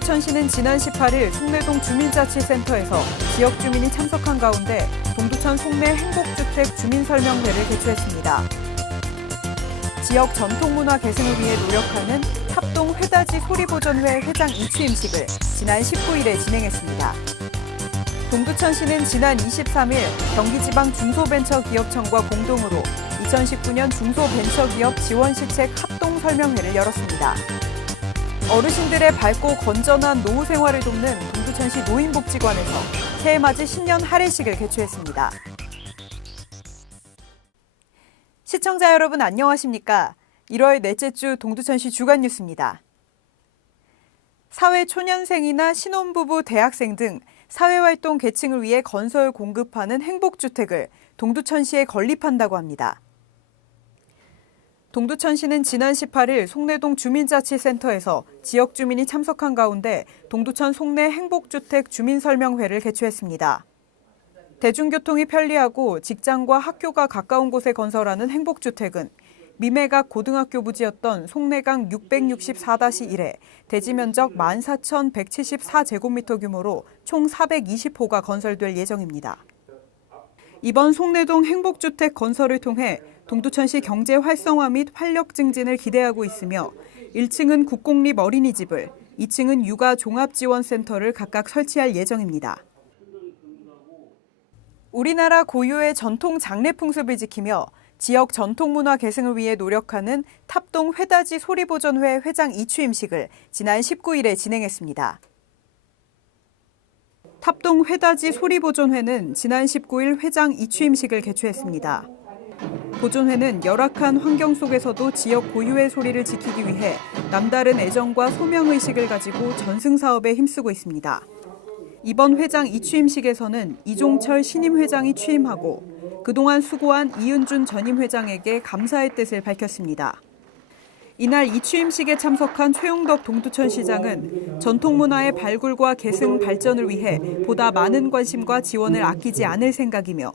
동두천시는 지난 18일 송내동 주민자치센터에서 지역 주민이 참석한 가운데 동두천 송내 행복주택 주민설명회를 개최했습니다. 지역 전통문화 계승을 위해 노력하는 합동 회다지 소리보존회 회장 이취임식을 지난 19일에 진행했습니다. 동두천시는 지난 23일 경기지방 중소벤처기업청과 공동으로 2019년 중소벤처기업 지원시책 합동설명회를 열었습니다. 어르신들의 밝고 건전한 노후 생활을 돕는 동두천시 노인복지관에서 새해맞이 신년 할애식을 개최했습니다. 시청자 여러분 안녕하십니까? 1월 넷째 주 동두천시 주간 뉴스입니다. 사회초년생이나 신혼부부, 대학생 등 사회활동 계층을 위해 건설 공급하는 행복주택을 동두천시에 건립한다고 합니다. 동두천시는 지난 18일 송내동 주민자치센터에서 지역 주민이 참석한 가운데 동두천 송내 행복주택 주민설명회를 개최했습니다. 대중교통이 편리하고 직장과 학교가 가까운 곳에 건설하는 행복주택은 미매각 고등학교 부지였던 송내강 664-1에 대지 면적 14,174제곱미터 규모로 총 420호가 건설될 예정입니다. 이번 송내동 행복주택 건설을 통해 동두천시 경제 활성화 및 활력 증진을 기대하고 있으며 1층은 국공립 어린이집을, 2층은 육아 종합지원센터를 각각 설치할 예정입니다. 우리나라 고유의 전통 장례 풍습을 지키며 지역 전통문화 계승을 위해 노력하는 탑동 회다지 소리보존회 회장 이취임식을 지난 19일에 진행했습니다. 탑동 회다지 소리보존회는 지난 19일 회장 이취임식을 개최했습니다. 보존회는 열악한 환경 속에서도 지역 고유의 소리를 지키기 위해 남다른 애정과 소명의식을 가지고 전승사업에 힘쓰고 있습니다. 이번 회장 이취임식에서는 이종철 신임 회장이 취임하고 그동안 수고한 이은준 전임 회장에게 감사의 뜻을 밝혔습니다. 이날 이취임식에 참석한 최용덕 동두천시장은 전통문화의 발굴과 계승 발전을 위해 보다 많은 관심과 지원을 아끼지 않을 생각이며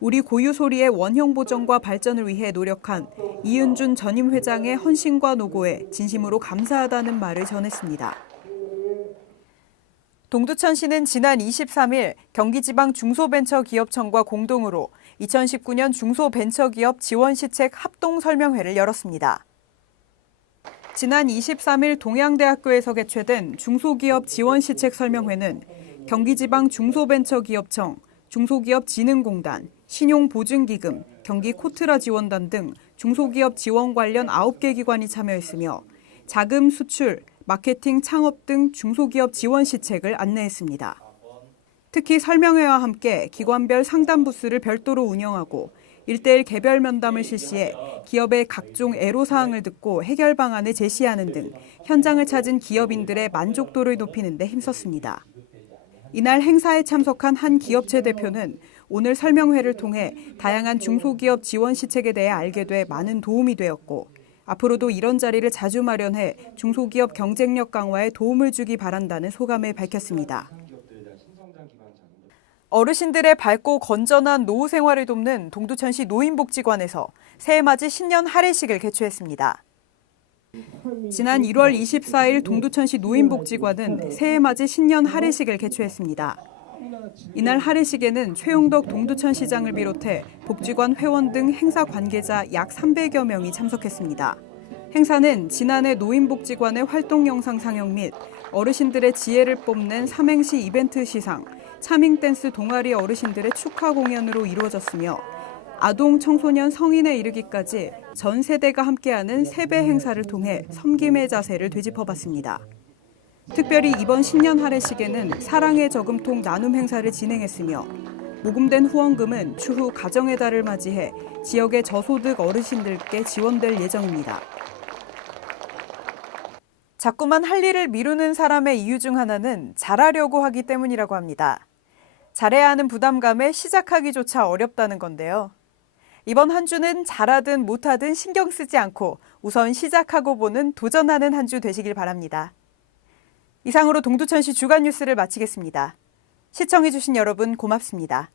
우리 고유 소리의 원형 보존과 발전을 위해 노력한 이은준 전임 회장의 헌신과 노고에 진심으로 감사하다는 말을 전했습니다. 동두천시는 지난 23일 경기지방 중소벤처기업청과 공동으로 2019년 중소벤처기업 지원시책 합동설명회를 열었습니다. 지난 23일 동양대학교에서 개최된 중소기업 지원시책 설명회는 경기지방 중소벤처기업청, 중소기업진흥공단, 신용보증기금, 경기코트라 지원단 등 중소기업 지원 관련 9개 기관이 참여했으며 자금 수출, 마케팅, 창업 등 중소기업 지원 시책을 안내했습니다. 특히 설명회와 함께 기관별 상담 부스를 별도로 운영하고 1:1 개별 면담을 실시해 기업의 각종 애로사항을 듣고 해결 방안을 제시하는 등 현장을 찾은 기업인들의 만족도를 높이는 데 힘썼습니다. 이날 행사에 참석한 한 기업체 대표는 오늘 설명회를 통해 다양한 중소기업 지원 시책에 대해 알게 돼 많은 도움이 되었고 앞으로도 이런 자리를 자주 마련해 중소기업 경쟁력 강화에 도움을 주기 바란다는 소감을 밝혔습니다. 어르신들의 밝고 건전한 노후 생활을 돕는 동두천시 노인복지관에서 새해맞이 신년 할애식을 개최했습니다. 지난 1월 24일 동두천시 노인복지관은 새해맞이 신년 할애식을 개최했습니다. 이날 할애식에는 최용덕 동두천시장을 비롯해 복지관 회원 등 행사 관계자 약 300여 명이 참석했습니다. 행사는 지난해 노인복지관의 활동 영상 상영 및 어르신들의 지혜를 뽐낸 삼행시 이벤트 시상, 차밍댄스 동아리 어르신들의 축하 공연으로 이루어졌으며 아동, 청소년, 성인에 이르기까지 전 세대가 함께하는 세배 행사를 통해 섬김의 자세를 되짚어봤습니다. 특별히 이번 신년 할애식에는 사랑의 저금통 나눔 행사를 진행했으며 모금된 후원금은 추후 가정의 달을 맞이해 지역의 저소득 어르신들께 지원될 예정입니다. 자꾸만 할 일을 미루는 사람의 이유 중 하나는 잘하려고 하기 때문이라고 합니다. 잘해야 하는 부담감에 시작하기조차 어렵다는 건데요. 이번 한 주는 잘하든 못하든 신경 쓰지 않고 우선 시작하고 보는 도전하는 한 주 되시길 바랍니다. 이상으로 동두천시 주간 뉴스를 마치겠습니다. 시청해주신 여러분 고맙습니다.